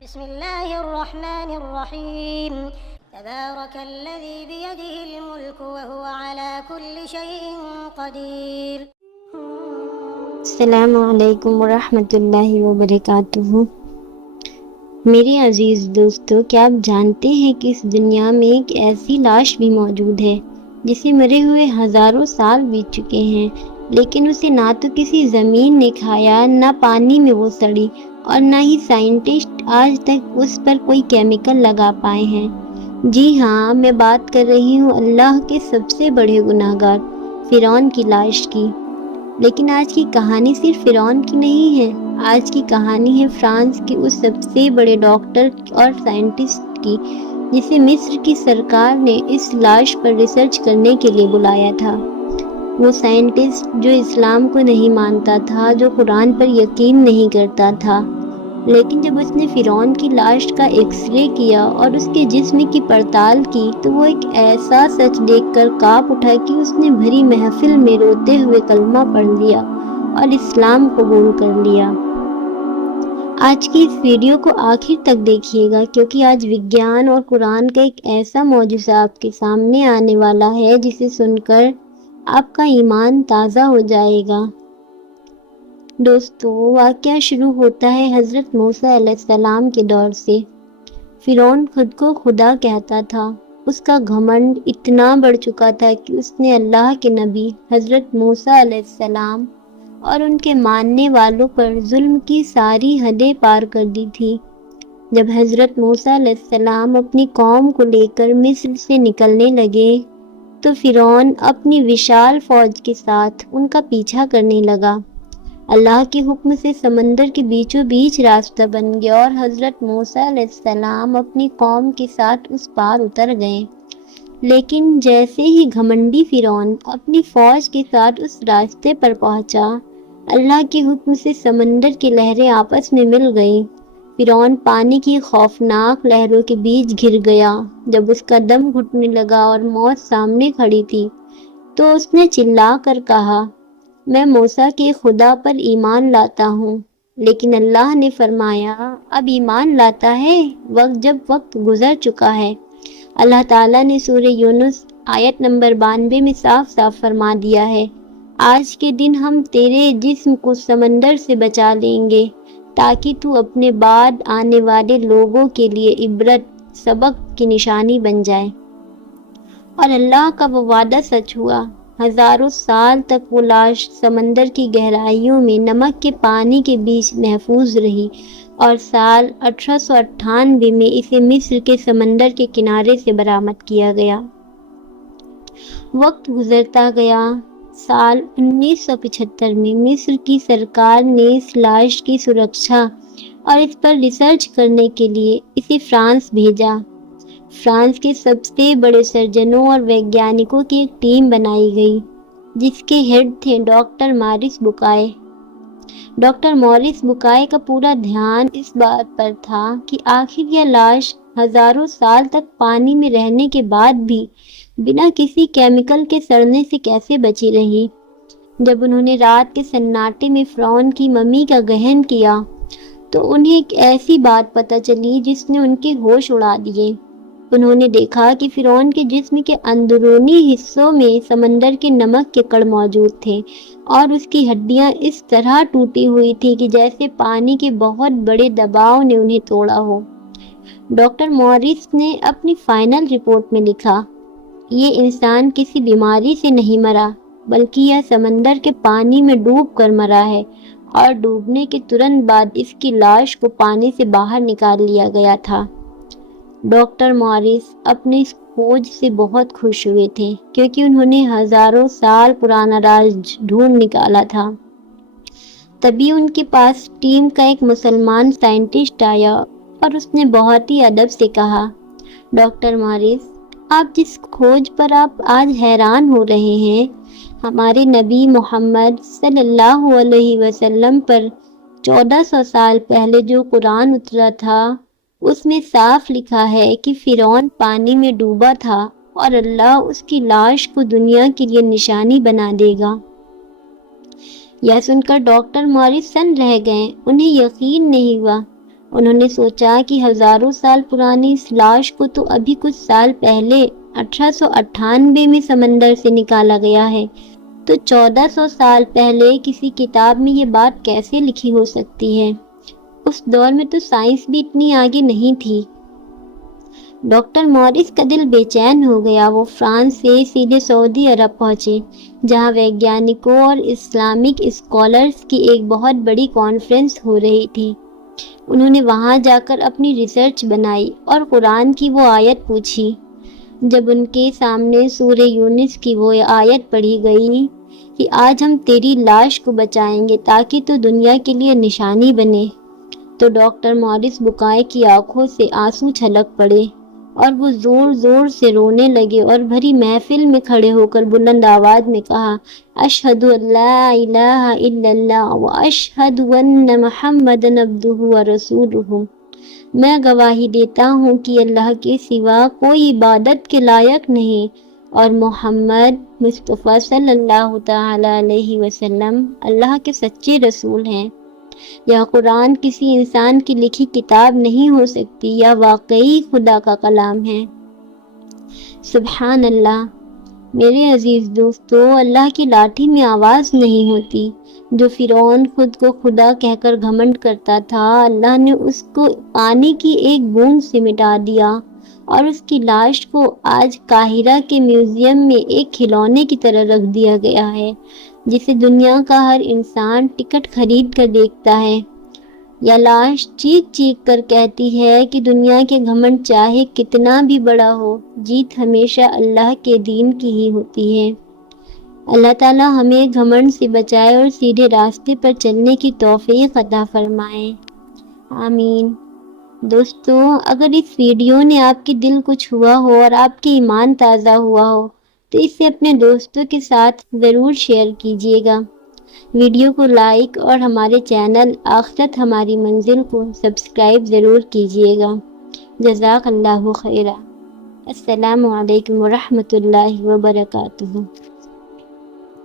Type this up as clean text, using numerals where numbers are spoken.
بسم الله الرحمن الرحيم تبارك الذي بيده الملك وهو على كل شيء قدير السلام علیکم ورحمۃ اللہ وبرکاتہ۔ میرے عزیز دوستو، کیا آپ جانتے ہیں کہ اس دنیا میں ایک ایسی لاش بھی موجود ہے جسے مرے ہوئے ہزاروں سال بیت چکے ہیں، لیکن اسے نہ تو کسی زمین نے کھایا، نہ پانی میں وہ سڑی، اور نہ ہی سائنٹسٹ آج تک اس پر کوئی کیمیکل لگا پائے ہیں۔ جی ہاں، میں بات کر رہی ہوں اللہ کے سب سے بڑے گناہگار فرعون کی لاش کی۔ لیکن آج کی کہانی صرف فرعون کی نہیں ہے، آج کی کہانی ہے فرانس کے اس سب سے بڑے ڈاکٹر اور سائنٹسٹ کی جسے مصر کی سرکار نے اس لاش پر ریسرچ کرنے کے لیے بلایا تھا۔ وہ سائنٹسٹ جو اسلام کو نہیں مانتا تھا، جو قرآن پر یقین نہیں کرتا تھا، لیکن جب اس نے فرعون کی لاش کا ایکس رے کیا اور اس کے جسم کی پڑتال کی تو وہ ایک ایسا سچ دیکھ کر کانپ اٹھا کہ اس نے بھری محفل میں روتے ہوئے کلمہ پڑھ لیا اور اسلام قبول کر لیا۔ آج کی اس ویڈیو کو آخر تک دیکھیے گا، کیونکہ آج وگیان اور قرآن کا ایک ایسا معجزہ آپ کے سامنے آنے والا ہے جسے سن کر آپ کا ایمان تازہ ہو جائے گا۔ دوستو، واقعہ شروع ہوتا ہے حضرت موسیٰ علیہ السلام کے دور سے۔ فرعون خود کو خدا کہتا تھا۔ اس کا گھمنڈ اتنا بڑھ چکا تھا کہ اس نے اللہ کے نبی حضرت موسیٰ علیہ السلام اور ان کے ماننے والوں پر ظلم کی ساری حدیں پار کر دی تھی۔ جب حضرت موسیٰ علیہ السلام اپنی قوم کو لے کر مصر سے نکلنے لگے تو فرعون اپنی وشال فوج کے ساتھ ان کا پیچھا کرنے لگا۔ اللہ کے حکم سے سمندر کے بیچوں بیچ راستہ بن گیا اور حضرت موسیٰ علیہ السلام اپنی قوم کے ساتھ اس پار اتر گئے۔ لیکن جیسے ہی گھمنڈی فرعون اپنی فوج کے ساتھ اس راستے پر پہنچا، اللہ کے حکم سے سمندر کی لہریں آپس میں مل گئیں۔ فرعون پانی کی خوفناک لہروں کے بیچ گر گیا۔ جب اس کا دم گھٹنے لگا اور موت سامنے کھڑی تھی تو اس نے چلا کر کہا، میں موسیٰ کے خدا پر ایمان لاتا ہوں۔ لیکن اللہ نے فرمایا، اب ایمان لاتا ہے جب وقت گزر چکا ہے۔ اللہ تعالیٰ نے سورہ یونس آیت نمبر 92 میں صاف صاف فرما دیا ہے، آج کے دن ہم تیرے جسم کو سمندر سے بچا لیں گے تاکہ تو اپنے بعد آنے والے لوگوں کے لیے عبرت سبق کی نشانی بن جائے۔ اور اللہ کا وہ وعدہ سچ ہوا۔ ہزاروں سال تک وہ لاش سمندر کی گہرائیوں میں نمک کے پانی کے بیچ محفوظ رہی اور سال 1898 میں اسے مصر کے سمندر کے کنارے سے برآمد کیا گیا۔ وقت گزرتا گیا۔ سال 1975 میں مصر کی سرکار نے اس لاش کی سرکشا اور اس پر ریسرچ کرنے کے لیے اسے فرانس بھیجا۔ فرانس کے سب سے بڑے سرجنوں اور ویگیانکوں کی ایک ٹیم بنائی گئی جس کے ہیڈ تھے ڈاکٹر مارس بوکائے۔ ڈاکٹر مارس بوکائے کا پورا دھیان اس بات پر تھا کہ آخر یہ لاش ہزاروں سال تک پانی میں رہنے کے بعد بھی بنا کسی کیمیکل کے سڑنے سے کیسے بچی رہی۔ جب انہوں نے رات کے سناٹے میں فرعون کی ممی کا گہن کیا تو انہیں ایک ایسی بات پتہ چلی جس نے ان کے ہوش اڑا دیے۔ انہوں نے دیکھا کہ فرعون کے جسم کے اندرونی حصوں میں سمندر کے نمک کے کڑ موجود تھے اور اس کی ہڈیاں اس طرح ٹوٹی ہوئی تھی کہ جیسے پانی کے بہت بڑے دباؤ نے انہیں توڑا ہو۔ ڈاکٹر مورس نے اپنی فائنل رپورٹ میں لکھا، یہ انسان کسی بیماری سے نہیں مرا بلکہ یہ سمندر کے پانی میں ڈوب کر مرا ہے، اور ڈوبنے کے ترنت بعد اس کی لاش کو پانی سے باہر نکال لیا گیا تھا۔ ڈاکٹر مورس اپنی اس کھوج سے بہت خوش ہوئے تھے کیونکہ انہوں نے ہزاروں سال پرانا راز ڈھونڈ نکالا تھا۔ تبھی ان کے پاس ٹیم کا ایک مسلمان سائنٹسٹ آیا اور اس نے بہت ہی ادب سے کہا، ڈاکٹر مورس، آپ جس کھوج پر آپ آج حیران ہو رہے ہیں، ہمارے نبی محمد صلی اللہ علیہ وسلم پر 1400 سال پہلے جو قرآن اترا تھا اس میں صاف لکھا ہے کہ فرعون پانی میں ڈوبا تھا اور اللہ اس کی لاش کو دنیا کے لیے نشانی بنا دے گا۔ یہ سن کر ڈاکٹر مورس سن رہ گئے، انہیں یقین نہیں ہوا۔ انہوں نے سوچا کہ ہزاروں سال پرانی اس لاش کو تو ابھی کچھ سال پہلے 1898 میں سمندر سے نکالا گیا ہے، تو 1400 سال پہلے کسی کتاب میں یہ بات کیسے لکھی ہو سکتی ہے؟ اس دور میں تو سائنس بھی اتنی آگے نہیں تھی۔ ڈاکٹر موریس کا دل بے چین ہو گیا۔ وہ فرانس سے سیدھے سعودی عرب پہنچے، جہاں ویگیانکوں اور اسلامک اسکالرز کی ایک بہت بڑی کانفرنس ہو رہی تھی۔ انہوں نے وہاں جا کر اپنی ریسرچ بنائی اور قرآن کی وہ آیت پوچھی۔ جب ان کے سامنے سورہ یونس کی وہ آیت پڑھی گئی کہ آج ہم تیری لاش کو بچائیں گے تاکہ تو دنیا کے لیے نشانی بنے، تو ڈاکٹر موریس بکائے کی آنکھوں سے آنسو چھلک پڑے اور وہ زور زور سے رونے لگے اور بھری محفل میں کھڑے ہو کر بلند آواز میں کہا، اشہد ان لا الہ الا اللہ واشہد ان محمدًا عبدہ ورسولہ۔ میں گواہی دیتا ہوں کہ اللہ کے سوا کوئی عبادت کے لائق نہیں اور محمد مصطفیٰ صلی اللہ تعالی علیہ وسلم اللہ کے سچے رسول ہیں۔ یہ قرآن کسی انسان کی لکھی کتاب نہیں ہو سکتی، یہ واقعی خدا کا کلام ہے۔ سبحان اللہ۔ میرے عزیز دوستو، اللہ کی لاٹھی میں آواز نہیں ہوتی۔ جو فرعون خود کو خدا کہہ کر گھمنڈ کرتا تھا، اللہ نے اس کو پانی کی ایک بوند سے مٹا دیا اور اس کی لاش کو آج قاہرہ کے میوزیم میں ایک کھلونے کی طرح رکھ دیا گیا ہے، جسے دنیا کا ہر انسان ٹکٹ خرید کر دیکھتا ہے۔ یہ لاش چیخ چیخ کر کہتی ہے کہ دنیا کے گھمنڈ چاہے کتنا بھی بڑا ہو، جیت ہمیشہ اللہ کے دین کی ہی ہوتی ہے۔ اللہ تعالی ہمیں گھمنڈ سے بچائے اور سیدھے راستے پر چلنے کی توفیق عطا فرمائے، آمین۔ دوستو، اگر اس ویڈیو نے آپ کے دل کو چھوا ہو اور آپ کے ایمان تازہ ہوا ہو تو اسے اپنے دوستوں کے ساتھ ضرور شیئر کیجیے گا۔ ویڈیو کو لائک اور ہمارے چینل آخرت ہماری منزل کو سبسکرائب ضرور کیجیے گا۔ جزاک اللہ خیرہ۔ السلام علیکم ورحمۃ اللہ وبرکاتہ۔